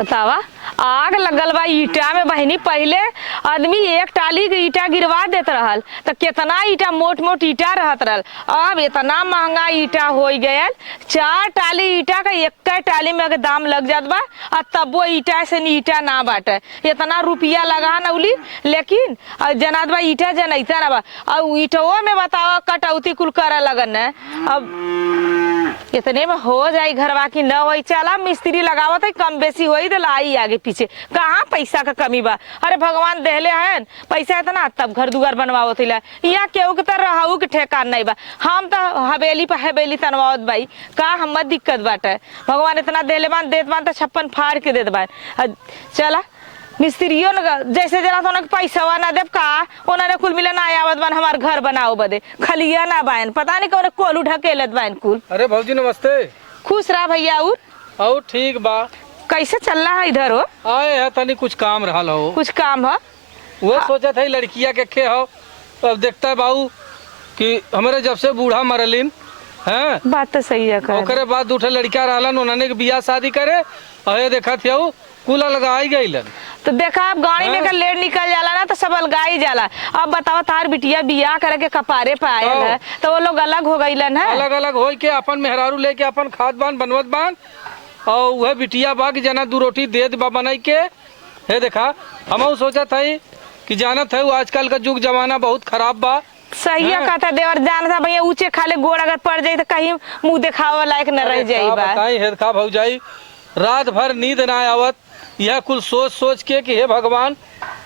बतावा आग लगल बा ईटा में बहनी। पहले आदमी एक टाली के ईटा गिरवा देत रहल तो कितना ईटा मोट मोट ईटा रहत रहल। अब इतना महंगा ईटा हो गयल, 4 टाली ईटा का एक टाली में अगर दाम लग जात बा और तब वो ईटा से ईटा ना बाटे। इतना रुपया लगा नौली लेकिन जनात बा ईटा जनैता ना बा। अब ईटों में बताओ कटौती कुल करे लगन है। अब इतने में हो जाए घरवा की न हो चला मिस्त्री लगावत है, कम बेसी हो तो लाई आगे पीछे। कहाँ पैसा का कमी बा? अरे भगवान देहले हैं पैसा इतना तब घर दुआर बनवावत हिला। यहाँ केहू के तरह रहू के ठेकान नहीं बा। हम तो हवेली पर हवेली तनवावत भाई का हम दिक्कत बाटे। भगवान इतना देले बान देत बान तो 56 फाड़ के देत बान। चला मिस्त्रियों न जैसे जरा तो पैसा ना देव का उन्होंने कुल मिले ना आवत बान हमार घर बनाओ बदे खलिया ना बायन पता नहीं कौन कोलू ढकेलत बायन कुल। अरे भौजी नमस्ते। खुश रहा भैया। और ठीक बा। कैसे चल रहा है इधर? हो आए है तनी कुछ काम रहल हो। कुछ काम है वो सोचा था लड़किया के खे हो। अब देखता है बाबू कि हमारे जब से बूढ़ा मरलिन हैं। बात तो सही है। ओकरे बाद 2 लड़किया रहलन उन्होंने बियाह शादी करे और देखा थे कूला लगाई गईलन। तो देखा अब गाड़ी में का लेट निकल जाला ना तो सब अलगाई जाला। अब बताओ तार बिटिया बियाह करे के कपारे पे आयल है तो वो लोग अलग हो गईलन है। अलग अलग हो के अपन मेहरारू लेके अपन खाद बान बनवत बान और वह बिटिया बा कि जना 2 रोटी दे बा बनाई के। हे देखा हम सोचा था कि जानत है आजकल का युग जमाना बहुत खराब बा। सही है कहता देवर जान था भैया ऊंचे खाले गोड़ अगर पड़ जाये तो कहीं मुंह दिखावे लायक न रह जाये। बताई भौजाई रात भर नींद ना आवत यह कुल सोच सोच के कि हे भगवान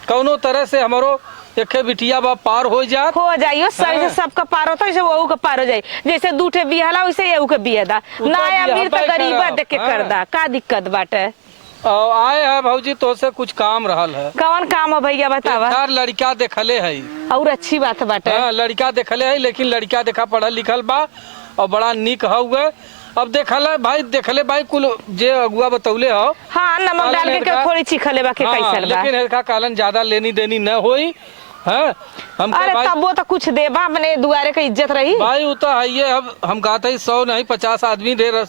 कौनो तरह से हमारो एक बिटिया बा पार हो जाइयो। सही से सबका पार होता है वहू का पार हो जाये। जैसे 2 बिहला वैसे यहू के बिहदा ना अमीर तो गरीबा देख के करदा का दिक्कत बाटे। आए है भौजी तो से कुछ काम रहल है। कौन काम है भैया बतावा? लड़का देखले है और अच्छी बात बाटे। लड़का देखले है लेकिन लड़का देखा पढ़ल लिखल बा और बड़ा निक हुए। अब देखले भाई कुल जे अगुआ बतौले हो। हाँ नमक डाल के थोड़ी चिखले बा के कैसल बा लेकिन हेरका कालन ज्यादा लेनी देनी न होई है। हम अरे तब वो तो कुछ देबा अपने दुआरे का इज्जत रही भाई वो तो है। अब हम कहते 100 नहीं 50 आदमी ढेर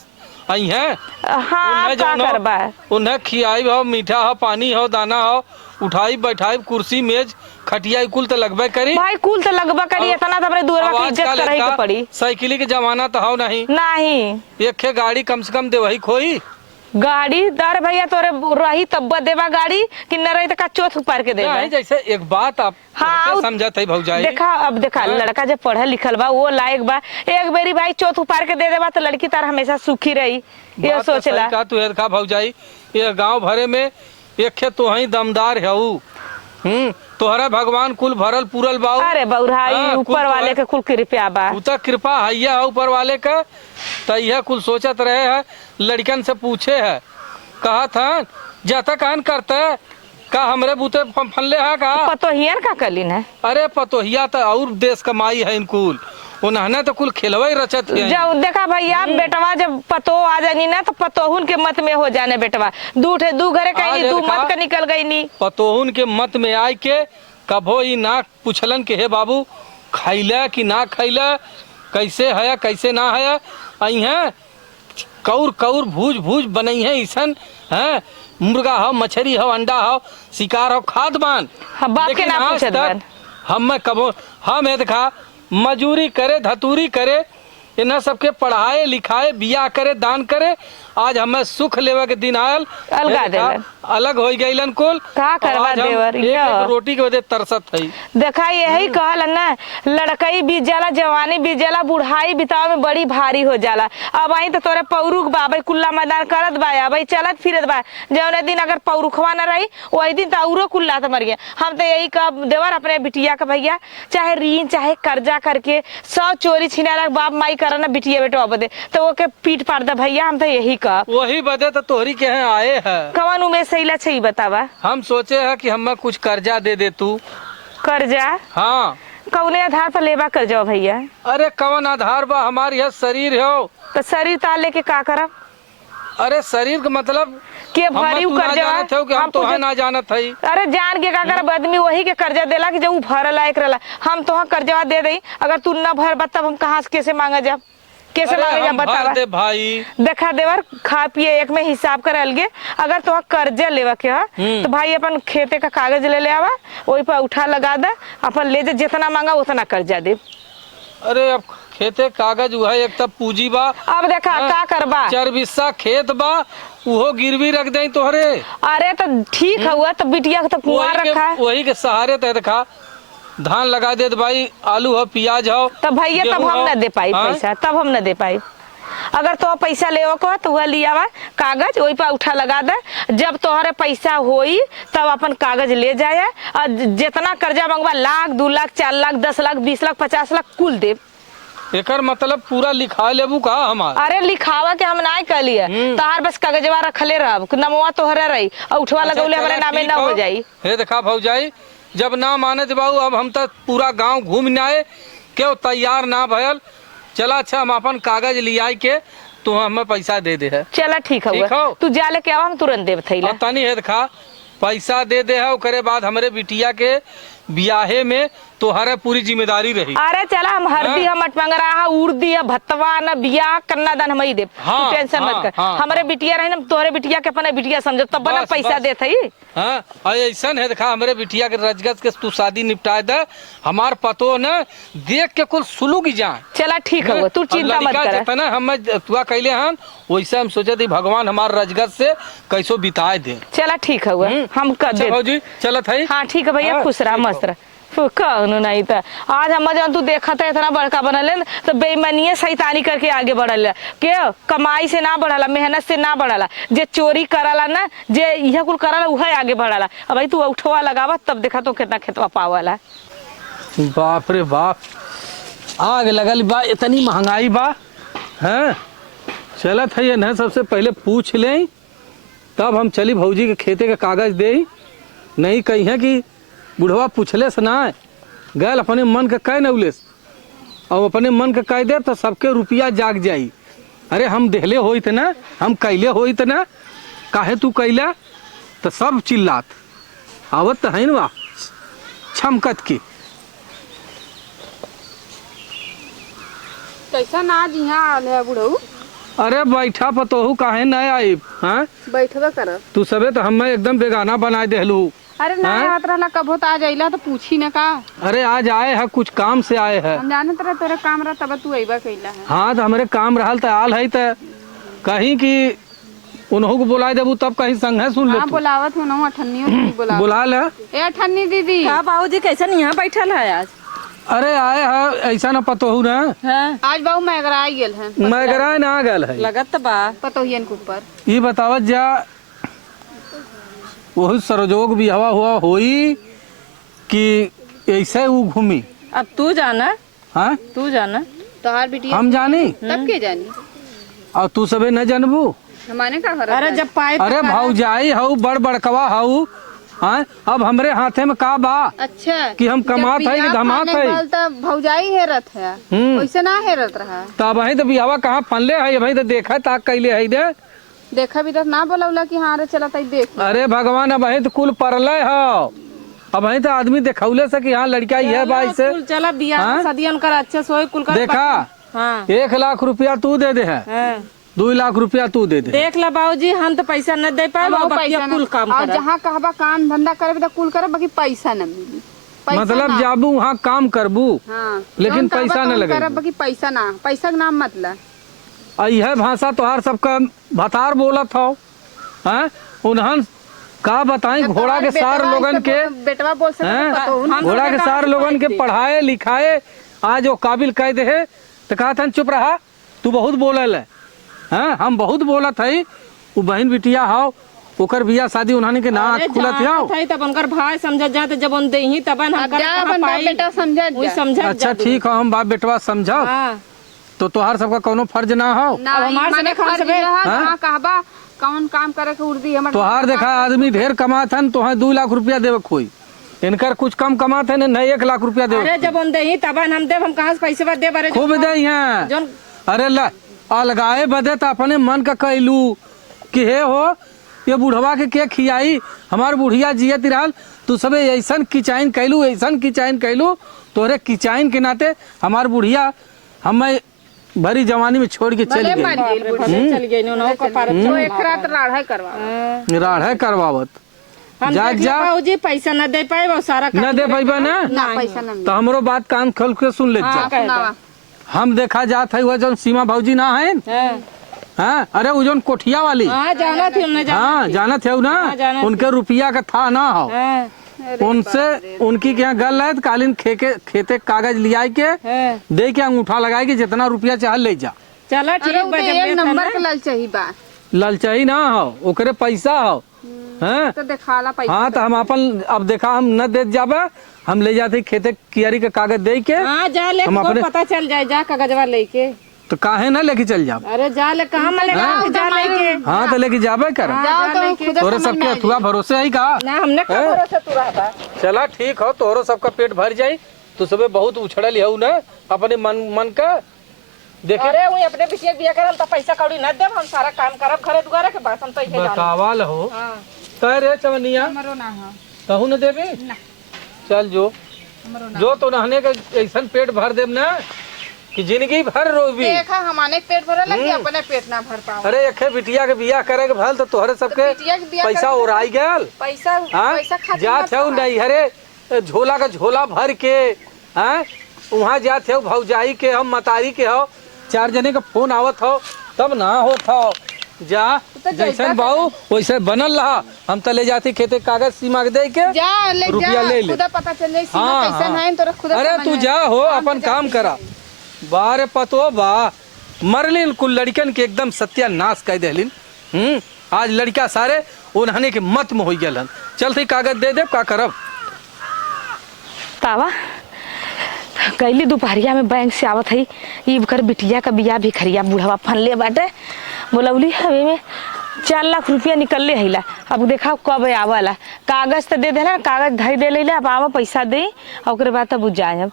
आई है। हाँ क्या करबा? उन्हें खियाई हो मीठा हो पानी हो दाना हो उठाई बैठाई कुर्सी मेज खटिया कुल तो लगबे करी भाई कुल तो लगबा करी। इतना तो अपने दुआरे की इज्जत करही के पड़ी। साइकिल के जमाना तो हो नहीं एक गाड़ी कम से कम दे वही खोई गाड़ी दर भैया तोरे रही तब देवा गाड़ी कि न रही तो का चौथ पार के देवा। जैसे एक बात आप हाँ समझत है भौजाई। देखा अब देखा लड़का जब पढ़ल लिखल बा वो लायक बा एक बेरी भाई चौथ पार के दे देवा तो लड़की तार हमेशा सुखी रही। ये सोचला का तू देखा भौजाई ये गांव भरे में एक तो ही दमदार है। तोहरा भगवान कुल भरल पूरल बा। अरे बौराई ऊपर वाले के कुल कृपा बा। उता कृपा है ऊपर वाले का तो यह कुल सोचत रहे है। लड़कन से पूछे है कहा था जाता कहन करते का हमरे बूते फनले है का पतोहिया का कलिन है। अरे पतोहिया तो और देश कमाई है इनकुल उन्होंने तो कुल खिलवाई रचत है। जब देखा भैया बेटवा जब पतो आ जानी ना तो पतोहुन के मत में हो जाने बेटवा। 2 घरे कहीं 2 मत का निकल गई नी। पतोहुन के मत में आय के कभो ही ना पूछलन के हे बाबू खैला कि ना खैला कैसे है कैसे ना है। आई है कौर कौर भूज भूज बनई है ईसन है। मुर्गा हो मछली हो अंडा हो शिकार हो खाद बान। लेकिन हम कभो हम देखा मजूरी करे धतूरी करे इन्हें सबके पढ़ाए लिखाए बिया करे दान करे। आज हमें सुख लेवे के दिन आयल अलग हो गईलन कुल का करवा देवर एक रोटी के वजह तरसत है। देखा यही कहल ना लड़कई बीत जाला जवानी बीत जाला बुढ़ाई बितावे में बड़ी भारी हो जाला। अब आई तो तोरे पौरुख बा भाई कुल्ला मैदान करत बा भाई चलत फिरत बा। जौने दिन अगर पौरुखवा न रही वही दिन तो औरो कुल्ला तो मर गया। हम तो यही कह देवर अपने बिटिया का भैया चाहे ऋण चाहे कर्जा करके सब चोरी छिना बाप माई करना बिटिया बेटवा बदे तो वो के पीट पाट दे भैया। हम तो यही वही बदे तो तोहरी के हैं आए है। कवन उमेश सहीला छई बतावा? हम सोचे है कि हमें कुछ कर्जा दे दे तू। कर्जा? हाँ कौने आधार पर लेबा कर्जा भैया? अरे कवन आधार बा हमारी यह शरीर हो तो शरीर तार लेके का करब? अरे शरीर का मतलब के भरी कर्जा हम तो ना जानत है। अरे जान के का करब आदमी वही के कर्जा देला कि जब भर लायक रहला। हम तो कर्जवा दे दई अगर तू न भर तब हम कहाँ से कैसे मांगा जब कैसे अरे मांगे हम भर बतावा। दे भाई। देखा देवर खा पिए एक में हिसाब कर अलगे। अगर तो कर्जा लेवा के है तो भाई अपन खेते का कागज ले आवा, वही पर उठा लगा दे, अपन ले जा, जितना मांगा उतना कर्जा दे। अरे अब खेते कागज हुआ एक तब पूंजी बा। अब देखा हाँ, का करबा। 4 खेत बा, उहो गिरवी रख दे तोहरे। अरे तो ठीक हुआ, तो बिटिया को तो कुआं रखा है। वही के सहारे तय देखा धान लगा दे भाई, आलू हो, प्याज हो। तब भैया तब गेहूं हम हो। न दे पाई हाँ? पैसा, तब हम न दे पाई। अगर तो पैसा ले को तो वह लिया हुआ कागज वही पर उठा लगा दे, जब तोहरे पैसा होई तब अपन कागज ले जाए, और जितना कर्जा मंगवा 1 लाख 2 लाख 4 लाख 10 लाख 20 लाख 50 लाख कुल दे। एकर मतलब पूरा लिखा लेबू का हमार। अरे लिखावा के हम ना कलिए, तहार बस कागजवा रखले रहब, नमवा तोहरे रही और उठवा लगौले हमारे नामे ना हो जाई। हे देखा भौजाई, जब ना माने थे बाबू, अब हम तो पूरा गांव घूम न आए, क्यों तैयार ना भयल। चला अच्छा हम अपन कागज लियाई के तो हमें पैसा दे दे है। चला ठीक ठीक है, हो। तू जा लेके आवा, हम तुरंत देव थैला। और तनी है देखा पैसा दे दे है, ओकरे बाद हमरे बिटिया के बियाहे में तोहरे पूरी जिम्मेदारी रही। अरे चला हम हरदी हाँ? हम अटमंगरा हा उड़दी है भत्तवा न बिया कन्नादान हम ही दे। हाँ, तू टेंशन मत हाँ, कर। हाँ, हमारे बिटिया रही ना, तोहरे बिटिया के अपने बिटिया समझो तब बना बस, पैसा बस। देत हई। हाँ और ऐसा है देखा हमरे बिटिया के रजगज के तू शादी निपटा दे, हमार पतो न देख के कुल सुलूक जाए। चला ठीक है, तू चिंता मत कर। तना हम तुआ कैले हन वैसे हम सोचे थे भगवान हमार रजगज से कैसो बिताए दे। चला ठीक है, हम कर दे। भौजी चलत है। हाँ ठीक है भैया, हाँ, खुश रहा ठीक मस्त रहा। कहनु नहीं था आज हम जब तू देखा था इतना बड़का बनल है तो बेईमानिये सैतानी करके आगे बढ़ल है। के कमाई से ना बढ़ला, मेहनत से ना बढ़ला, जे चोरी करला ना, जे यह कुल करला वह आगे बढ़ला। अब भाई तू उठवा लगावा तब देखा तो कितना खेतवा पावला। बाप रे बाप, आग लगल बा, इतनी महंगाई बा। हैं चलत है न, सबसे पहले पूछ लें तब हम चली भौजी के खेते के कागज दे। नहीं कही है कि बुढ़वा पूछले से ना गैल अपने मन के कह नौलेस, और अपने मन के कह दे तो सबके रुपया जाग जाई। अरे हम देहले होइत ना, हम कैले होइत ना, काहे तू कैला, तो सब चिल्लात आवत है ना छमकत की। कैसा नाज यहाँ आल है बुढ़ऊ? अरे बैठा पतोहू काहे न आई। हाँ बैठबे कर। तू सबे तो हमें एकदम बेगाना बना देहलू। अरे ना हाँ? याद रहला कबो तो आज अइला तो पूछी न का। अरे आज आए है, कुछ काम से आए है। हम जानत रहे तोरे काम रहा तब तू अइबा कइला है। हाँ तो हमारे काम रहल तो आल है, तो कहीं कि उन्हों को बुलाए देबू तब कहीं संग है सुन ले। हाँ बुलावत हूँ ना, अठन्नी दीदी बुला। बुला ले। ए अठन्नी दीदी। हाँ बाबूजी कैसन यहाँ बैठल है आज? अरे आए है ऐसा न पतोहू ना, हाँ आज बाबू मैगरा आई गेल है। मैं गराय ना गल है। लगत तो बा। पतोहियन के ऊपर। ये बतावत जा वही सरजोग भी हवा हुआ होई कि ऐसे वो घूमी। अब तू जाना, हाँ तू जाना। तोहार बिटिया हम जानी तब के जानी और तू सबे न जानबू। हमारे का हरत अरे है। जब पाए अरे भौजाई हऊ बड़ बड़कवा हऊ। हाँ अब हमरे हाथे में का बा अच्छा कि हम कमात है कि धमात है। तब भौजाई हेरत है, वैसे ना हेरत रहा। तब वही तो बिहावा कहाँ फनले है, वही तो देखा ताक कैले है दे। देखा भी तो ना बोला कि हाँ रे चला तई देख। अरे भगवान अब वही तो कुल परले हो, अब वही तो आदमी देखौले से कि हाँ लड़का ये बाई से। कुल चला बिया हाँ? सदियन कर अच्छे सोई कुल कर। देखा हाँ 1 लाख रुपया तू दे दे है, हाँ। 2 लाख रुपया तू दे दे। देख ला बाबूजी, हम तो पैसा न दे पाए, हम बाकी पैसा कुल काम और कर। जहाँ कहबा काम धंधा करे तो कुल करे, बाकी पैसा न मिली। पैसा मतलब ना। जाबू वहाँ काम करबू हाँ लेकिन जौन कहबा पैसा न काम लगेगी। करे, बाकी पैसा ना, पैसा के नाम मतलब। और यह भाषा तोहार सबका भतार बोलत हो। हैं उन्हन का बताई घोड़ा के सार लोगन के, बेटवा बोल सकते हैं पतो हूँ। घोड़ा के सार लोगन के पढ़ाए लिखाए आज वो काबिल कह दे है, तो कहा था चुप रहा, तू बहुत बोलल है। हैं हम बहुत बोलत है। वो बहन बिटिया हो, ओकर बिया शादी उन्हाने के ना खुलत हो। तब उनकर भाई समझ जाते, जब उन देही तब हम अब कर जा कहाँ अपन बाप पाई। बेटा समझ वही जा। समझ अच्छा ठीक है, हम बाप बेटवा समझाओ हाँ तो तोहार सबका कोनो फर्ज ना हो। ना अब हमार माने सबे खान फर्ज सबे। है, हाँ? जहाँ कहबा कौन काम करे के उर्दी हमर। तोहार देखा आदमी ढेर कमात हन, तोहार 2 लाख रुपया देवे खोई, इनकर कुछ कम कमात है नहीं 1 लाख रुपया देवे। अरे जब उन देही तब हम देव, हम कहाँ से पैसे दे बारे खूब दे यहाँ। जोन अरे ला अलगाए बदे तो अपने मन का कहलू कि हे हो ये बुढ़वा के खियाई, हमार बुढ़िया जियत रहल, तू सबे ऐसन किचाइन कैलू, ऐसन किचाइन कैलू, तोहरे किचाइन के नाते हमार बुढ़िया हमें भरी जवानी में छोड़ के चली गई। भले चल गई ना कपार तो एक रात राढ़ा करवा राढ़ करवावत हम जा देखिए जा बाबूजी पैसा न दे पाए वो सारा न दे पाइबा ना ना पैसा न तो हमरो बात कान खोल के सुन ले जा। सुनावा हम देखा जात है वह जौन सीमा भौजी ना है हाँ अरे वो जौन कोठिया वाली हाँ जाना थी उन्हें हाँ जाना थे ना जाना थी। उनके रुपया का था ना हो उनसे उनकी क्या गल है कालीन खेते कागज लिया के दे के अंगूठा लगाए के जितना रुपया चाह ले जा। चला अरे ठीक उ बा तो जब एक लेत है नंबर ना। के ललचाई बा ललचाई ना हो ओकरे पैसा हो हैं तो दिखाला पैसा हाँ तो हम अपन अब देखा हम न दे जाबे हम ले जाते खेते कियारी के कागज दे के हाँ जा ले हम को अपने- पता चल जाए जा कागजवा लेके। तो काहे ना लेके चल जाब। अरे जा ले कहाँ मिलेगा जा लेके। हाँ तो लेके जाबे कर जाओ तो खुद तोरे सबके अथुआ भरोसे है का ना हमने कब भरोसा तू रहा चला ठीक हो तोरो सबका पेट भर जाई तू सबे बहुत उछड़ल हऊ ना अपने मन का देखे अरे वो अपने बिटिया बिया करम तो पैसा कौड़ी न देब हम सारा काम करब घरे दुआरे के बात हम तो इहे जान। बतावाल हो हाँ कह रे चवनिया मरो ना हो कहू न देबी चल जो तो नहने के ऐसन पेट भर देब ना कि जिंदगी भर रोबी। देखा हमारे पेट भरल है कि अपने पेट ना भर पाओ अरे एके बिटिया के बियाह करे के भल तो तोहरे सबके बिटिया के बियाह पैसा करे के उड़ाई गेल पैसा हाँ पैसा खातिर जात है नहीं हरे झोला का झोला भर के हाँ वहाँ जात है भौजाई के हम मतारी के हो 4 जने का फोन आवत हो तब ना होत हो जा जैसन बाऊ वैसे बनल रहा हम तो ले जाते खेते कागज सीमा के दे के जा ले रुपया ले ले। खुदा पता चल जाए सीमा हाँ, कैसा हाँ। है तोरा खुदा अरे समझ तू में जा आए। हो अपन काम करा बारे पतो बा मरलिन कुल लड़कन के एकदम सत्यानाश कर देलिन। आज लड़का सारे उन्हने के मत में हो गए चलते कागज दे दे का करब। तावा कैली दोपहरिया में बैंक से आवत है ई कर बिटिया का बिया भिखरिया बूढ़वा फनले बाटे बोलौली हवे में 4 लाख रुपया निकलले हैला। अब देखा कब आवला कागज तो दे देला कागज धई दे लेला अब आवा पैसा दे और ओकरे बाद तब जाए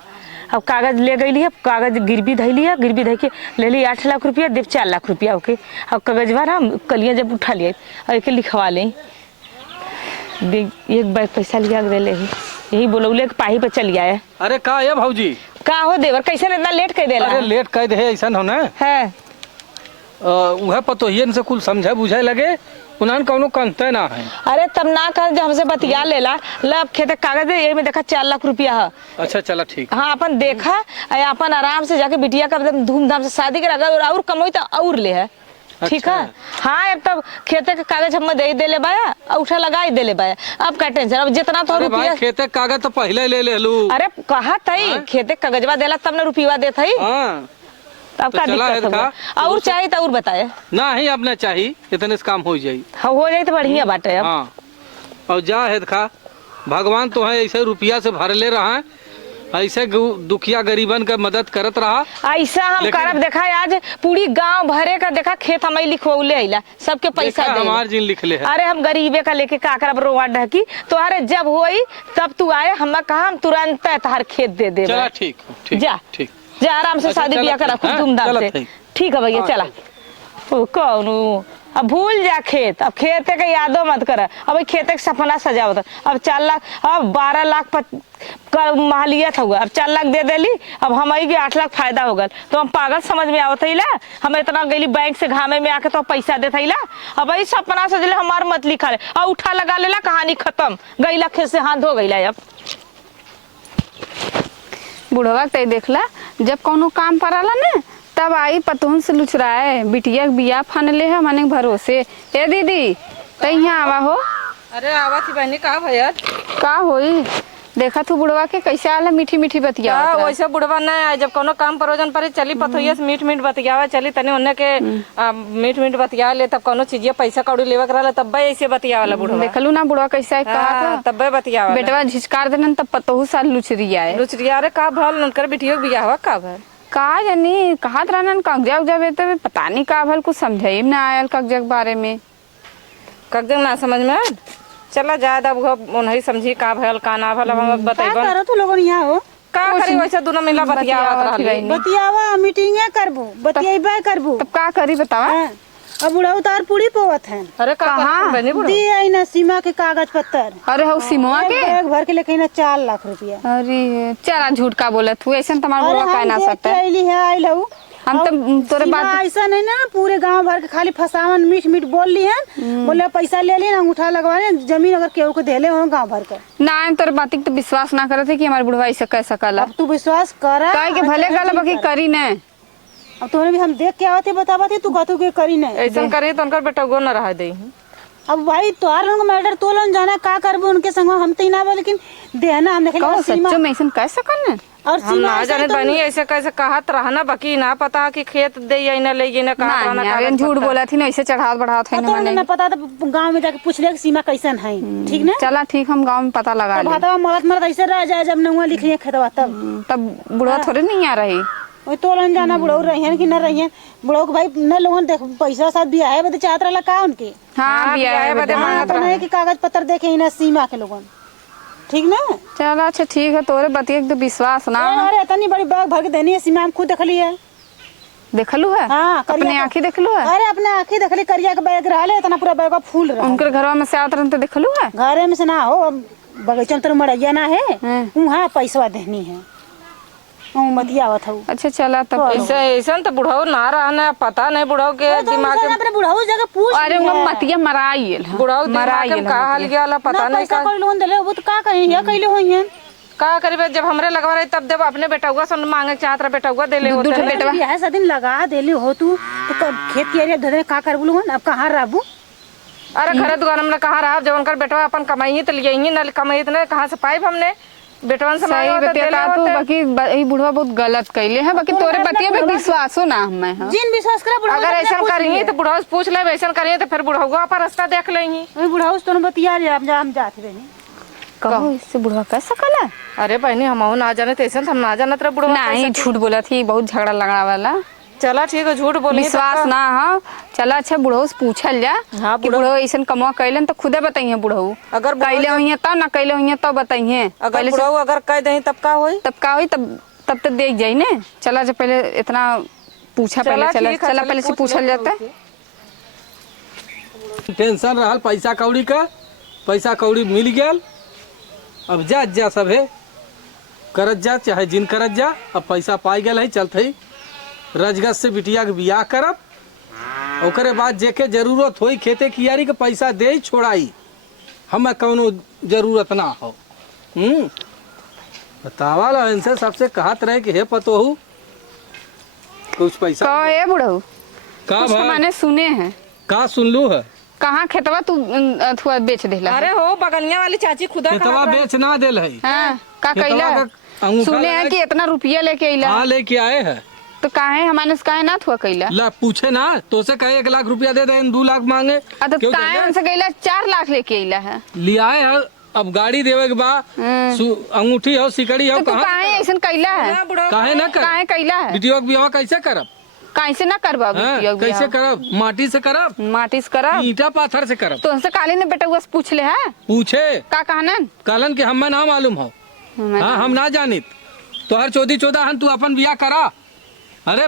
अब कागज ले गई है कागज गिरवी धैली है गिरवी धै के ले ली 8 लाख रुपया देव 4 लाख रुपया ओके अब कागजवा ना कलिया जब उठा लिए और एक लिखवा ले एक बार पैसा लिया दे ले यही बोलौले के पाही पे चल गया है। अरे का है भौजी का हो देवर कैसे इतना लेट कर देला अरे लेट कह दे ऐसा हो ना है वह पतोहियन से कुल समझे बुझे लगे उन्हन कौनो कंते ना है। अरे तब ना कर जब हमसे बतिया लेला लब खेते कागज दे ये में देखा 4 लाख रुपया है। अच्छा चला ठीक हाँ अपन देखा अपन आराम से जाके बिटिया का एकदम धूमधाम से शादी करा और कमोई तो और ले है ठीक है। हाँ अब तब खेते के कागज हम दे दे ले बाया औठा लगा ही दे ले बाया अब का टेंशन अब जितना तो अरे भाई रुपया खेते कागज तो पहले ले लू। अरे कहा थई खेते कागजवा देला तब ना रुपया दे थई हाँ तब तो का चला दिक्कत है होगा और चाहिए तो और बताए ना ही अब ना चाहिए इतने से काम हो जाई। हाँ हो जाए तो बढ़िया बाटे अब हाँ और जा है खा भगवान तो है ऐसे रुपया से भर ले रहा है ऐसे दुखिया गरीबन का मदद करत रहा ऐसा हम लेकिन- करब देखा आज पूरी गांव भरे का देखा खेत हमें लिखवले अइला सबके पैसा देखा दे हमार जिन लिखले है। अरे हम गरीबे का लेके का करब रोवा ढकी तोहरे जब होई तब तू आए हम कहा हम तुरंत तहार खेत दे दे चला ठीक ठीक जा ठीक जा आराम से अच्छा, शादी चला ब्याह करा ठीक, खूब हाँ, धूमधाम चला से ठीक। ठीक है भैया चला ओ कौन अब भूल जा खेत अब खेते के यादो मत कर अब खेते के सपना सजावत अब 4 लाख अब 12 लाख कर मालियत हुआ अब 4 लाख दे देली अब हम के 8 लाख फायदा हो गल तो हम पागल समझ में आवत है हम इतना गई बैंक से घामे में आके तो पैसा देते अब वही सपना सजले हमार मत लिखा और उठा लगा लेला कहानी खत्म गईला खेत से हाथ धो गईला अब बुढ़वा तय देखला जब कोनो काम पड़ाला ना तब आई पतोहन से लुचराए बिटिया के बिया फनले है मने भरोसे ए दीदी तय यहाँ आवा हो अरे आवा थी बहनी का भैया का होई देखा तू बुढ़वा के कैसे आला मीठी मीठी बतिया वैसे बुढ़वा नहीं आए जब कोनो काम परोजन परे चली पथोइया से मीठ मीठ बतियावा चली तने उन्ने के मीठ मीठ बतिया ले तब कोनो चीजिया पैसा कौड़ी लेवा करा तब ऐसे बतियावाला बुढ़वा देखलू ना बुढ़वा कैसा कहा हाँ, था तब्बे बतियावा बेटवा झिझकार देलन तब पतोहू साल लुचरिया है लुचरिया रे का भल उनकर बिटियो के बियाह हुआ का भल का जानी कहा रहन कागजा उगजा बेते पता नहीं का भल कुछ समझे ना आयल कागजा के बारे में कगजंग ना समझ में आयल? चला जाए अब उन्हें समझी का भल का ना भल अब हम बताइबन करो तू लोगन यहाँ हो का करी वैसे दोनों मिला बतियावत रहली बतियावा मीटिंगे करबो बतियाबे करबो तब का करी बतावा हाँ, अब बुढ़ा उतार पूरी पोवत है अरे का कहाँ? बनी बुढ़वा दी आई ना सीमा के कागज पत्तर अरे हो सिमवा के बैग भर के लेके ना 4 लाख रुपया अरे चला झूठ का बोलत तू ऐसा तुम्हारा अरे बुढ़वा कह हम ना देख सकता के है आइली है आई लऊ हम तो तोरे सीमा बात ऐसा नहीं ना पूरे गांव भर के खाली फसावन मीठ मीठ बोल ली है, बोले पैसा ले ली अंगूठा लगवा ले, जमीन अगर केहू को देले हो गांव भर का। ना तोरे बात तो विश्वास ना करते कि हमारे बुढ़वा ऐसा कह सकला अब तू विश्वास कर काहे के भले गल बाकी करी ने। अब तोहने भी हम देख के आवते बतावती तू कहतू के करी नहीं। ऐसा करी तो उनका बेटा गो न रहा दे। अब भाई तोहार लोग मैटर तो लोन जाना का करबो उनके संग हम तो ना, लेकिन देना हम देख कहो सीमा सच्चो में ऐसा कह सकल और हम सीमा ना ऐसा जाने तो बनी ऐसे कैसे कहत रहना बाकी ना पता कि खेत दे या ना ले ना कहा रहना ना यार झूठ बोला थी ना ऐसे चढ़ावत बढ़ावत है तो ना ना पता तो गांव में जाके पूछ ले कि सीमा कैसन है, ठीक ना। चला ठीक हम गांव में पता लगा ले भातवा मरत मरत ऐसे रह जाए जब नंगा लिख लिए खेतवा तब बुढ़वा थोड़े नहीं आ रही। वही तो लोन जाना बुढ़ऊ रही कि न रही बुढ़ऊ के भाई न लोगन देख पैसा साथ भी आए बदे चाहत रहला का उनके। हाँ बिया है बदे हाँ, तो नहीं कि कागज पत्र देखे ही ना सीमा के लोगन, ठीक ना। चला अच्छा ठीक है तोरे बतिया तो विश्वास ना अरे इतनी बड़ी बैग भर के देनी है सीमा, हम खुद देखली है। देखलू है हाँ अपने आँखी देखलू है अरे अपने आँखी देखली करिया के बैग रहा इतना पूरा बैग फूल रहा उनके घरवा में से आवत रहन तो देखलू है। घरे में से ना हो बगीचा में तो मड़ैया ना है, हाँ। वहाँ पैसा देनी है मतिया आवत हूँ। अच्छा चला तब ऐसे ऐसा तो बुढ़ाऊ ना रहना पता नहीं बुढ़ाऊ के दिमाग अपने बुढ़ऊ जगह पूछ अरे उनका मतिया मराइल बुढ़ाऊ दिमाग में का हाल गया पता नहीं पैसा कोई लोन दिले वो तो का कही है कैले होई है का करीब जब हमरे लगवा रहे तब जब अपने बेटा सुन मांगे चाहत रहे बेटा देले होते दूठे बेटवा बियाह शादी लगा देली हो तू तो खेत की एरिया धरे का कर बोलू अब कहाँ रहबू। अरे घर दुकान में कहाँ रहा जब उनका बेटा अपन कमाई तो लिए ही न कमाई तो कहाँ से पाइब हमने बेटवन से सही बतिया तू बाकी ई बुढ़वा बहुत गलत कैले है बाकी तोरे बतिया में विश्वासो ना मैं हां जिन विश्वास करा बुढ़ऊ अगर ऐसा करिए तो बुढ़ाऊ से पूछ ले वैसा करिए तो फिर बुढ़ाऊ अपन रास्ता देख लेंगी। बुढ़ऊ तो बतिया हम जाते रहे कहो इससे बुढ़वा कह सकला। अरे बहनी हम ना जाने तो ऐसा हम ना जानत रहे बुढ़वा नहीं झूठ बोला थी बहुत झगड़ा लगड़ा वाला। चला ठीक है झूठ बोली विश्वास ना हाँ चला अच्छा बुढ़ऊ से पूछल जा हाँ, कि बुढ़ऊ ऐसा कमवा कैलन तो खुदे बताइए बुढ़ऊ अगर कैले हुई तब ना कैले हुई तब बताइए अगर बुढ़ाऊ अगर कह दही तब का होई तब का हुई तब तो देख जाई ने। चला जब पहले इतना पूछा पहले चला ठीक है, चला चली पहले से पूछ पूछल ले जाता है। टेंशन रहल पैसा कौड़ी का, पैसा कौड़ी मिल गया अब जा सब है करत जा चाहे जिन करत जा, अब पैसा पाई गया है चलते रजगज से बिटिया के बियाह करब ओकरे बाद जेके जरूरत होई खेते कियारी के पैसा दे छोड़ाई हमें कौनो जरूरत ना हो। बतावा ला इनसे सबसे कहत रहे कि हे पतोहू कुछ पैसा कहो ए बुढ़ऊ का कुछ तो भाई मैंने सुने हैं का सुनलू है कहाँ खेतवा तू अथवा बेच देला अरे हो बगनिया वाली चाची खुदा खेतवा बेच ना देल है हाँ का खेतवा कैला का अंगूठा सुने हैं लगा कि इतना रुपया लेके अइला हाँ लेके आए हैं तो काहे हमारे से काहे ना थुआ कैला ला पूछे ना तो से कहे 1 लाख रुपया दे दे 2 लाख मांगे तो क्यों काहे देंगे? उनसे कैला 4 लाख लेके अइला है लिया है अब गाड़ी देवे के बा अंगूठी हो सिकड़ी हो तो तू कहाँ काहे ऐसा कैला है काहे ना कर काहे कैला है बिटिया के बियाह कैसे करब काहे से ना करबा हाँ, बिटिया के कैसे बियाह? करब माटी से करब माटी से करब ईटा पाथर से करब तो उनसे काली ने बेटा से पूछ ले है पूछे का कहनन कहलन कि हमें ना मालूम हो हाँ हम ना जानित तो हर 14 हन तू अपन बियाह करा अरे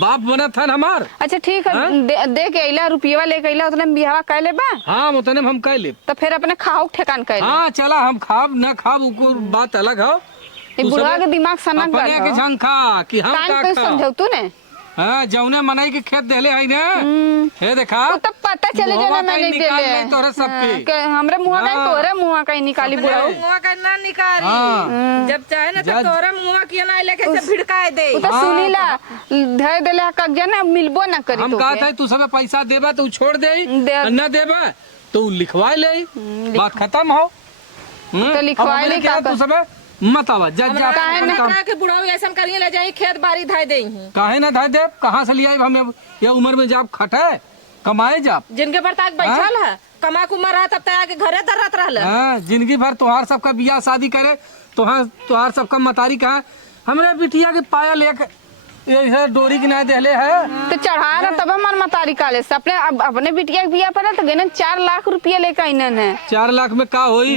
बाप बनत हन हमार। अच्छा ठीक है हाँ? दे के अइला रुपया लेके अइला उतने में बियाह कर ले बा हाँ उतने में हम कह ले तो फिर अपने खाओ ठेकान कर ले हाँ चला हम खाब ना खाब उको बात अलग हो ये तू बुढ़वा सबे के दिमाग सनक अपने के गल झंखा कि हम कान का पे खा समझौ तू ने हाँ जौने मनाई के खेत देले है ना हे देखा तो तब पता चले मुहवा जाना मैं कहीं नहीं निकाल देले नहीं तोरे सबके। के हमरे मुंह का हाँ। तोरे मुंह का निकाली बुढ़ऊ मुआ करना निकाली हाँ। जब चाहे ना तो जज- तोरा मुआ किया ना लेके से भिड़काए दे उ तो सुनीला धर देले कब्जा ना मिलबो ना करी हम तो कहा था तू सब पैसा देबा तो उ छोड़ दे दे- न देबा तो उ लिखवा ले बात खत्म हो तो लिखवाए ले का तू सब मत आवा जज जा काहे अपन काम। ना के बुढ़ाऊ ऐसा करिए ले जाई खेत बाड़ी धाय देई काहे ना धाय दे कहाँ से लिया हमें ये उम्र में जाब खटे कमाए जाब जिनके पर ताक बैठल है कमा कुमा रहा तब तक घरे दर्रत रहल हाँ जिंदगी भर तुहार सबका बियाह शादी करे तुहार सबका मतारी कहा हमरे बिटिया के पाया लेके ये डोरी के ना देले है तो चढ़ा रहा तब मन मतारी काले से अपने बिटिया के बियाह पर तो गने 4 लाख रुपया लेके आइनन है 4 लाख में का होई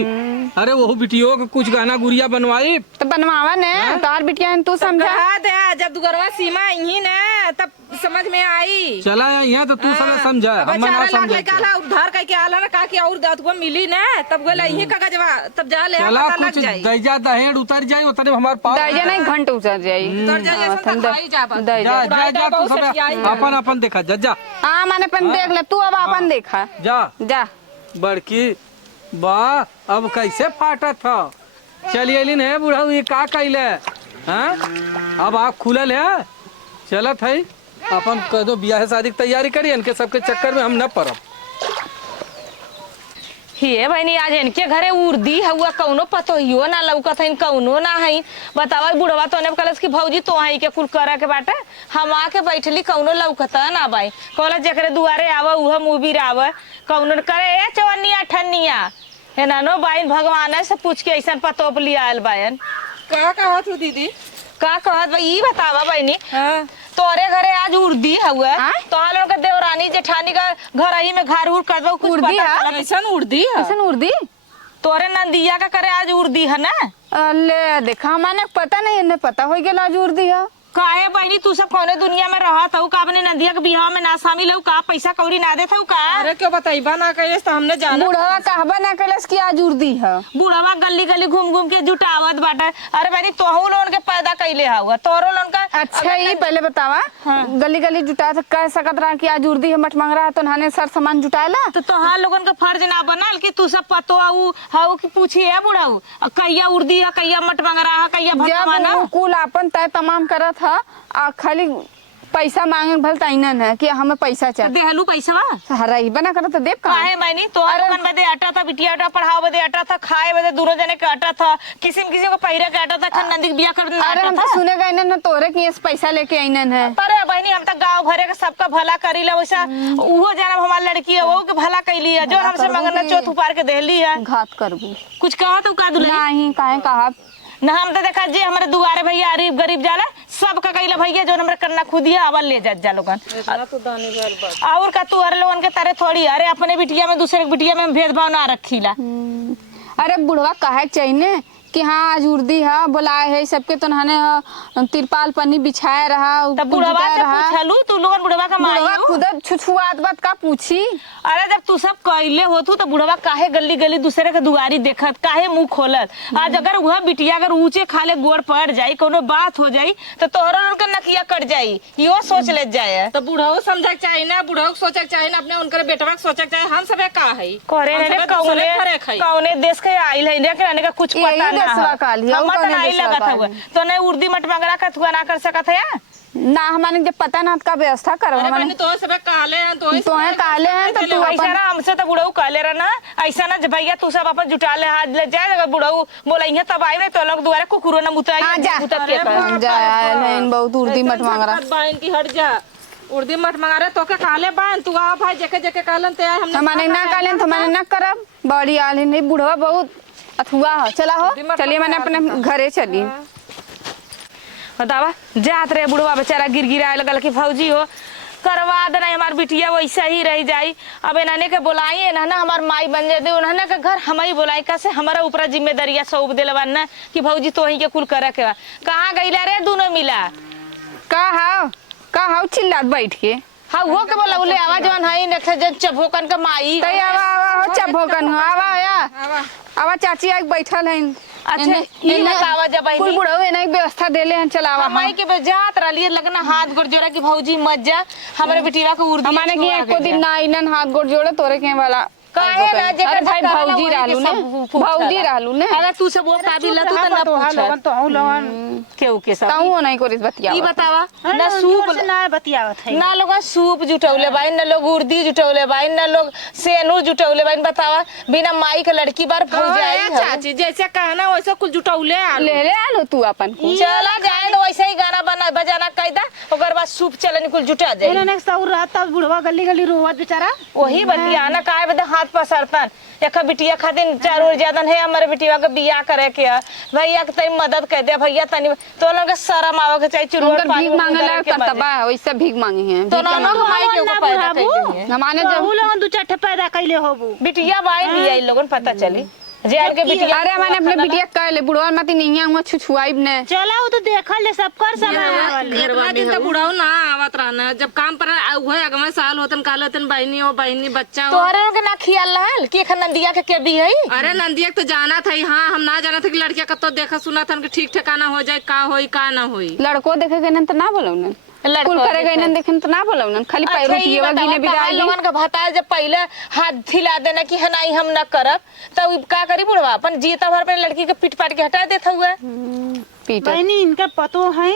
अरे वो बिटियों के कुछ गहना गुड़िया बनवाई। तो बनवावा ने तोहार बिटिया तू समझा। कहा दे जब दुगरवा सीमा यही न तब समझ में आई। चला यहाँ तो तू समझ समझा, अब हम ना 4 लाख समझे। लेके आला उधार करके आला ना कहा कि और दात को मिली ना तब गोला यही कागजवा तब जा ले चला पता लग कुछ जाई। दैजा दहेड़ उतर जाई उतरे हमारे पास। दर्जन एक घंटे उतर जाई। दर्जा जैसा तो खाई जा बस। जा जा उड़ाई जा बहुत तू सब सच्चाई है। अपन अपन देखा जा जा हाँ मैंने अपन देख ले, तू अब अपन देखा जा। जा। बड़की वाह अब कैसे फाटत था। चलिए अली ने बुढ़ा ये का कैले हैं, अब आँख खुलल है चलत है अपन कह दो बियाह शादी की तैयारी करी, इनके सबके चक्कर में हम न पड़ब। हे बहनी आज इनके घरे उर्दी हुआ कौनो पतोहियो ना लौकत है कौनो ना है। बतावा बुढ़वा तो ने कलस की भौजी तो आई के कुल करा के बाटे हम आके बैठली कौनो लौकत ना बाई कहला जकरे दुआरे आवा उह मुबीर आवा कौनो करे ए चवनिया ठनिया है ना नो बाइन भगवान से पूछ के ऐसा पतोप लिया आयल बायन। का कहा तू दीदी? का कहत भाई ई बतावा बहनी हाँ तोरे घरे आज उर्दी हुआ हाँ? तो लोग के देवरानी जेठानी का घर आई में घर उड़ कर दो कुछ उर्दी पता है? चला। ऐसा उड़दी है। ऐसा उर्दी तोरे नंदिया का करे आज उर्दी है ना। ले देखा मैंने पता नहीं, इन्हें पता हो गया आज उर्दी है। काहे बहनी तू सब कौने दुनिया में रहत हऊ का अपने नंदिया के बियाह में ना शामिल हऊ का पैसा कौड़ी ना देत हऊ का। अरे क्यों बताइबा ना कहिए तो हमने जाना। बुढ़वा कहबा ना कलस की आज उर्दी है। बुढ़वा गली गली घूम घूम के जुटावत बाटे। अरे बहनी तोहू लोन के पैदा कैले हऊ तोरो लोन का। अच्छा ये पहले बतावा गली गली जुटा तो कह सकत रहा कि आज उर्दी है मठ मांग रहा तो नहाने सर सामान जुटाला। तो तोहार लोगन का फर्ज ना बनल कि तू सब पतो हऊ कि पूछी है बुढ़ऊ कहिया उर्दी है कहिया मट मंग रहा है कहिया भटवाना। जब कुल अपन तय तमाम करत है आ खाली पैसा मांगे भल तैनन है कि हमें पैसा चाहिए। देहलू पैसा हरा ही बना करत देव का काहे मैनी तोहर लोगन बदे आटा था बिटिया आटा पढ़ाओ बदे आटा था खाए बदे दूरो जने के आटा था किसी किसी को पहिरे के आटा था खन नंदी के बियाह कर देना अरे आटा हम था। तो सुने गए ना तोरे की इस पैसा लेके आइनन है। अरे बहनी हम तो गांव भरे के सबका भला करी ला वैसा उहो जानब हमार लड़की है वो के भला कैली है जो हमसे मंगना चौथ उपार के देहली है। घात करबू कुछ कहा तो का दुल्हन नहीं काहे कहा ना हम तो देखा जे हमारे दुआरे भैया गरीब गरीब जाला सबका कैला भैया जो हमरे करना खुद ही आवा ले जा लोगन। इतना तो दानी भर बात। और का तू अरे लोगन के तारे थोड़ी अरे अपने बिटिया में दूसरे के बिटिया में भेदभाव ना रखीला। अरे बुढ़वा कहे चाहिए कि हाँ आज उर्दी है बुलाए है सबके तो नहाने तिरपाल पन्नी बिछाए रहा तब बुढ़वा से पूछलू तू लोगन बुढ़वा का माई बुढ़वा हो? खुद छुछुआत बात का पूछी। अरे जब तू सब कैले होतू तो बुढ़वा काहे गली गली दूसरे के दुआरी देखत काहे मुंह खोलत। आज अगर वह बिटिया अगर ऊंचे खाले गोड़ पड़ जाई कोनो बात हो जाई तो तोहरा उनका नकिया कट जाई यो सोच ले जाए। तो बुढ़ाओ समझक चाहिए ना बुढ़ाओ सोचक चाहिए ना अपने उनके बेटवा सोचक चाहिए हम सबे का है करे हम ने सबे दूसरे फर्क है। कौने देश के आइल है ने के कुछ यही पता ना देशवा काल है, हम और तो कौने नहीं देशवा लगत काल हुआ है। तो नहीं उर्दी मट मंगरा का थुआ ना कर सकत है ना हमारे जब पता ना का व्यवस्था करो अरे हमारे बहनी तो सबे काले हैं तो तो है काले हैं तो तू ऐसा अपन ना हमसे तो बुढ़ऊ कहले रहा ना ऐसा ना भैया तू सब अपन जुटा ले हाथ ले जाए अगर बुढ़ऊ बोला इहे तब आई तो लोग दुआरे कुकुरो ना मुता हाँ, जा। जा बहुत उर्दी मठ मांग रहा बाइन की हट जा उर्दी मठ मंगा रहे तो के काले बाइन तू आ भाई जके जके कालन ते हमने हमारे ना काले तो हमारे ना करब बड़ी आल है नहीं बुढ़वा बहुत अथुआ हो चला हो चलिए मैंने अपने घरे चली। बतावा जात रहे बुढ़वा बेचारा गिर गिराए लगल कि फौजी हो करवा देना हमार बिटिया वैसा ही रह जाई। अब इन्हने के बुलाई ना हमार माई बन जाते उन्होंने के घर हम ही बुलाई कैसे हमारा ऊपर जिम्मेदारियां सौंप दिल बन कि भौजी तो ही के कुल करे के बा। कहाँ गईला रे दोनों मिला का हाउ चिल्लात बैठ के हाँ वो के बोला बोले आवाज जवन है नेखे जन चभोकन के माई तई आवा हो चभोकन हो आवा या आवा चाची आके बैठल है। अच्छा ई बतावा जब आई कुल बुढ़ऊ एना व्यवस्था देले हैं चलावा माई के जात रही लगना हाथ गोड़ जोड़ा कि भौजी मत जा हमारे बिटिया को उर्दी हमारे की एको दिन ना इनन हाथ गोड़ जोड़े तोरे के वाला काहे ना जेकर अरे भाई करला भौजी वही रहलू के ने सब पूछला। भौजी रहलू ने अरे तू सब वो काबिल तू तो ना पूछ लोगन तो हूं लोगन केहू के सब ताऊ नहीं करिस बतिया ई बतावा ना सूप ना बतियावत है ना लोग सूप जुटौले बाई ना लोग उर्दी जुटौले बाई ना लोग सेनूर जुटौले बाई बतावा बिना माई के लड़की बार भौजाई है चाची जैसे कहना वैसे कुल जुटौले ले ले आलो तू अपन को चला जाए तो वैसे ही गाना बना बजाना कैदा ओकर बाद सूप चलन कुल जुटा जाए इन्होंने सौर रहता बुढ़वा गली गली रोवत बेचारा वही बतिया ना काहे बदे हाथ पसरतन एक बिटिया खातिर चारों ज्यादा है हमारे बिटिया के बियाह करे के भैया के तनी मदद कर दे भैया तनी तो लोग के शर्म आवे के चाहिए चुरुआ उनकर भीख मांगला करतबा वैसे भीख मांगी है तो ना लोग माई के ऊपर पैदा कर हमारे जब उ लोगन दू चार ठे पैदा कैले होबू बिटिया बाई भी आई लोगन पता चली जेल के बिटिया अरे मैंने अपने बिटिया कह ले बुढ़वा मत नहीं हुआ छुछुआई ने। चला वो तो देखल ले सब कर सब इतना दिन तो बुढ़ाऊ ना आवत रहना जब काम पर हुए अगले साल होतन काल होतन बहनी हो बहनी बच्चा हो। तोहरे के ना खियाल रहल कि एखन नंदिया के भी है। अरे नंदिया के तो जाना था हाँ हम ना जाना था कि लड़किया कतो देखा सुना था कि ठीक ठिकाना हो जाए का होई का ना होई। लड़को देखे गए तो ना बोलो न कुल करे गए न देखे तो ना बोलो न खाली पैरो पिएवा गिने बिदा लोगन का भता जब पहले हाथ हिला देना कि हनाई हम न करब तब का करी बुढ़वा अपन जीता भर पे लड़की के पीट पाट के हटा देता हुआ। पीटा बहनी इनका पतो है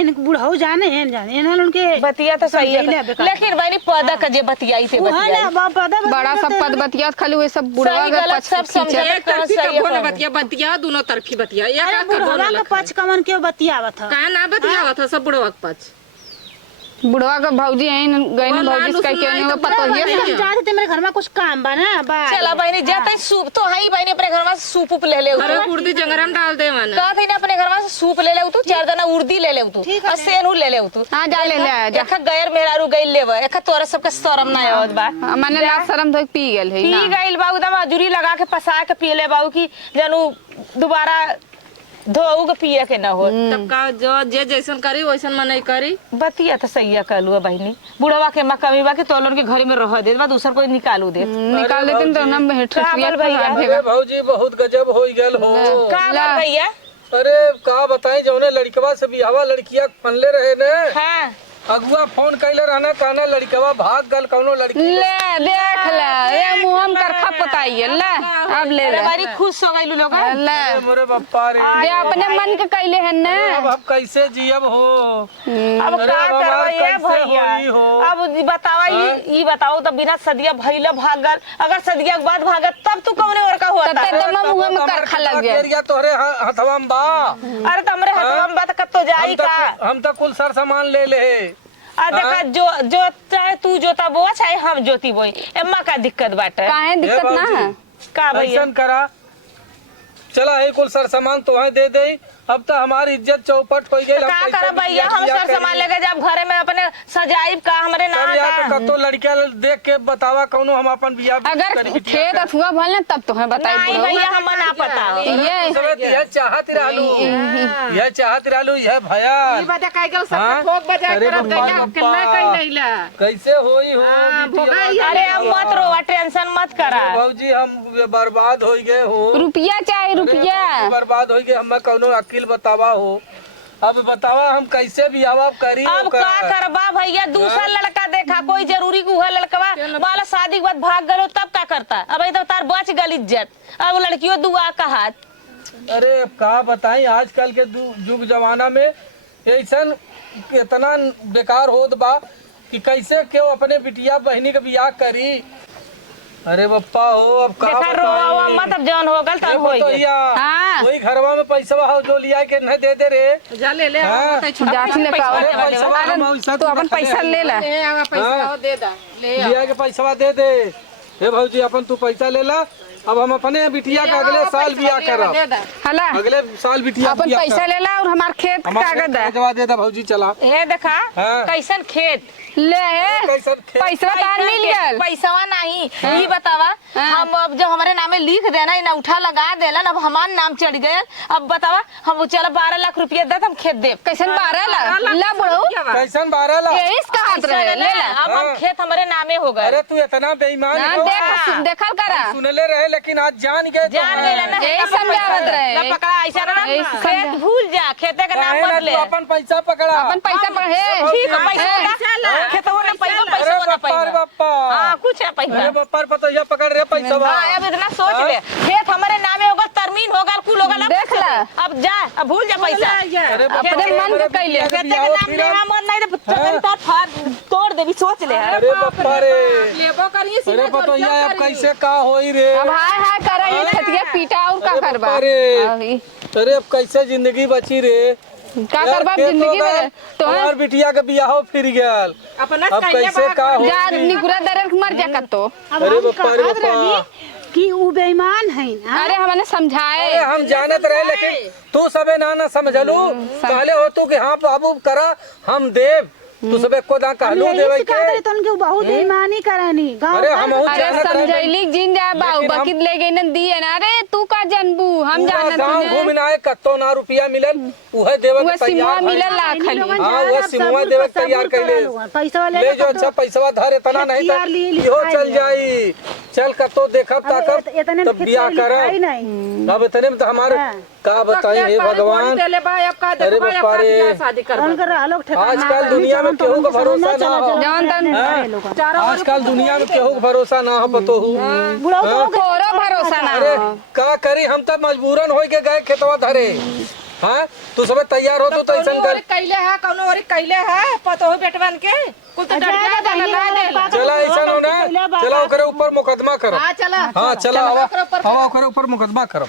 इन बुढ़ाऊ जाने हैं जाने इन्होंने उनके बतिया तो सही है लेकिन बहनी पदा का जे बतियाई थे बड़ा सब पद बतिया खाली वे सब बुढ़वा सही के गलत पछ सब समझे एक तरफी कबो न बतिया बतिया दोनों तरफी बतिया एक बुढ़वा का पच कमन क्यों बतियावत है का ना बतिया था सब बुढ़वा के पछ बुढ़वा का भौजी है गई न भौजी का क्यों नहीं वो पता है जाते थे मेरे घर में कुछ काम बना बा चला बहनी जाते सूप तो है ही बहनी अपने घर में सूप उप ले ले अरे उर्दी जंगरम डाल दे मन का थे ना अपने घर में सूप ले ले तू 4 दाना उर्दी ले ले तू और सेनू ले ले तू हां जा ले ले जा एक गैर मेहरारू गइल लेव एक तोरा सबके शरम ना आवत बा मैंने लाज शर्म धोक पी गेल है पी ना गइल बाबू दम अजूरी लगा के पसा के पी ले बाबू की जानू दोबारा धोऊ के पिए के ना हो। तब का जो जे जैसन करी वैसन मन नहीं करी बतिया तो सही है कहलू बहनी बुढ़वा के मकमी बा के तोलन के घर में रह दे बा दूसर कोई निकालू दे निकाल लेते तो ना ठठिया अरे भौजी बहुत गजब हो गल हो। का बात भैया अरे का बताई जौने लड़कवा से बियावा लड़किया फनले रहे ने हां अगुआ फोन कैले रहना कहना लड़कवा भाग गल कौनो लड़की ले देख ले ये मुहम कर खपताइए ले अब ले ले बड़ी खुश हो गइलू लोग ले मोरे बप्पा रे जे अपने मन के कैले है ने अब हम कैसे जियब हो। अब अरे का अब करबा हमार ये कैसे भैया होई हो? अब बतावा ई बताओ तो बिना सदिया भइले भागल अगर सदिया के बाद भागत तब तू कौने और का होता तब ते दम मुंह में कर खा लग गया या तोरे हथवा में बा। अरे तमरे हाथ में बात कत्तो जाई का हम तो कुल सर सामान ले ले आ देखा जो चाहे तू जोता बोआ चाहे हम जोती बोई एम्मा का दिक्कत बाटे काहे दिक्कत ना है का भैया ऐसन करा चला है कुल सर सामान तो दे दे अब तो हमारी इज्जत चौपट हो गई। का कर भैया हम सर सामान लेके जब घरे में अपने सजाइब का हमरे ना का तो लड़किया देख के बतावा कौनो हम अपन बियाह अगर खेत अथुआ भल ना तब तो है बताई नहीं भैया हम ना पता यह चाहत रहलू यह चाहत रहलू यह भैया ई बता काहे के सब ठोक बजा करत गया किल्ला कहीं नहीं ला कैसे होई हो अरे अब मत रोवा टेंशन मत करा भौजी हम बर्बाद हो गए हो रुपया चाहे रुपया बर्बाद हो गए हम कौनो अकील बतावा हो। अब बतावा हम कैसे बियाह करी अब का करबा भैया दूसरा लड़का देखा कोई जरूरी को है लड़कवा वाला शादी के बाद भाग गलो तब का करता अब तो तार बच गल इज्जत अब लड़कियों दुआ का हाथ। अरे अब का बताई आजकल के युग जमाना में ऐसन इतना बेकार होत बा कि कैसे क्यों अपने बिटिया बहनी के बियाह करी। अरे बप्पा हो अब का देखा रोवा मत अब जौन हो गल तब होई हां वही घरवा में पैसा हो जो लिया के न दे दे रे जा ले ले जात ले पावा तो अपन पैसा ले ला पैसा दे दा लिया के पैसा दे दे हे भौजी अपन तू पैसा ले ला अब हम अपने बिटिया का अगले साल बियाह करब हला अगले साल बिटिया अपन पैसा ले ला और हमार खेत कागज है जवा दे दा भौजी चला हे देखा हाँ। कैसन खेत ले कैसन खेत पैसा तार मिल गल पैसावा नहीं ये बतावा हम अब जो हमारे नामे लिख देना इन उठा लगा देलन अब हमार नाम चढ़ गए अब बतावा हम चल 12 लाख रुपया दे हम खेत दे कैसन 12 लाख ला बुढ़ऊ कैसन 12 लाख ये इसका हाथ रहे ले ला अब हम खेत हमारे नामे हो गए अरे तू इतना बेईमान ना हो देख देखल करा सुनले रहे लेकिन आज जान गए तो जान गए ना यही समझावत रहे ना पकड़ा ऐसा ना यही खेत भूल जा खेते का नाम काहे ना मत ले तू अपन पैसा पकड़ा अपन पैसा पर है ठीक है पैसा खेतवा ना पैसा पैसा ना पैसा बाप्पा हां कुछ ना पैसा अरे बप्पा पर तो ये पकड़ रे पैसा हां अब इतना सोच ले खेत हमारे नामे होगा तरमीन होगा कुल होगा देख ला अब जा अब भूल जा पैसा अरे अपने मन के कैले खेते का नाम लेवा मन नहीं तो चकरी तो फाड़ तोड़ देबी सोच ले अरे बप्पा रे लेबो करिए अरे सीधा बतैया अब कैसे का होई रे अब हाय हाय करा ये खतिया पीटा और का करबा अरे अभी अरे अब कैसे जिंदगी बची रे का करबा जिंदगी में तो हमार बिटिया के बियाह फिर गयल अपना अब कैसे का हो जा निकुरा दरर मर जा कतो अब अरे हम बप्पा रे कहत बप्पा रहनी कि उ बेईमान है अरे हमने समझाए अरे हम जानत रहे लेकिन तू सबे ना समझलू कहले हो तू कि हाँ बाबू करा हम देव तू सब एको दा कहलू यही देवे सिखाते के रहे तो उनके बहुत बेईमानी करानी गांव अरे घर हम का- अरे समझैली जिन जा बाऊ लेकिन हम- बकित ले गई न दिए ना अरे तू का जनबू हम पूरा जानत गांव हने घूमना है कत्तो ना रुपया मिलल उहे देवे उहे के सिमुआ तैयार मिलल है। ला इन्हीं खाली लोगन हाँ, जाए वो अब सिमुआ सबूर देवे पर तैयार सबूर कैले। करा लोगन। पैसा वाले ले जो अच्छा पैसा धारे तना नहीं खेतियार ली, तो इहो लिखाई चल ले। जाई चल कत्तो देखब ताकब इतने तब बियाह लिखाई करब नहीं अब इतने में तो हमारे हाँ। का बताई हे भगवान देले बा अब का अरे देखबा बापा अब का रे। बियाह शादी करबा उनकर लोग ठेकाना आजकल नहीं, दुनिया में जवन केहू तवन का के भरोसा सामने ना चला हो। जाओ, जवन तन- अपने हाँ। लोगन। आजकल दुनिया में केहू का भरोसा ना हो पतोहू बुढ़ऊ तो हो गए। तोरो भरोसा ना अरे हो। का करी हम तो मजबूरन होई के गए खेतवा धरे हाँ तू सब तैयार हो तू तो ऐसा कर कैले है कौनो और कैले है पतो बेटवन के कुल तो डर जाएगा गया बहिनी ला लोगन दे के पास चला ऐसा हो ना कैला बा- चला ओकरे ऊपर मुकदमा करो हां चला हाँ चला हवा ओकरे ऊपर मुकदमा करो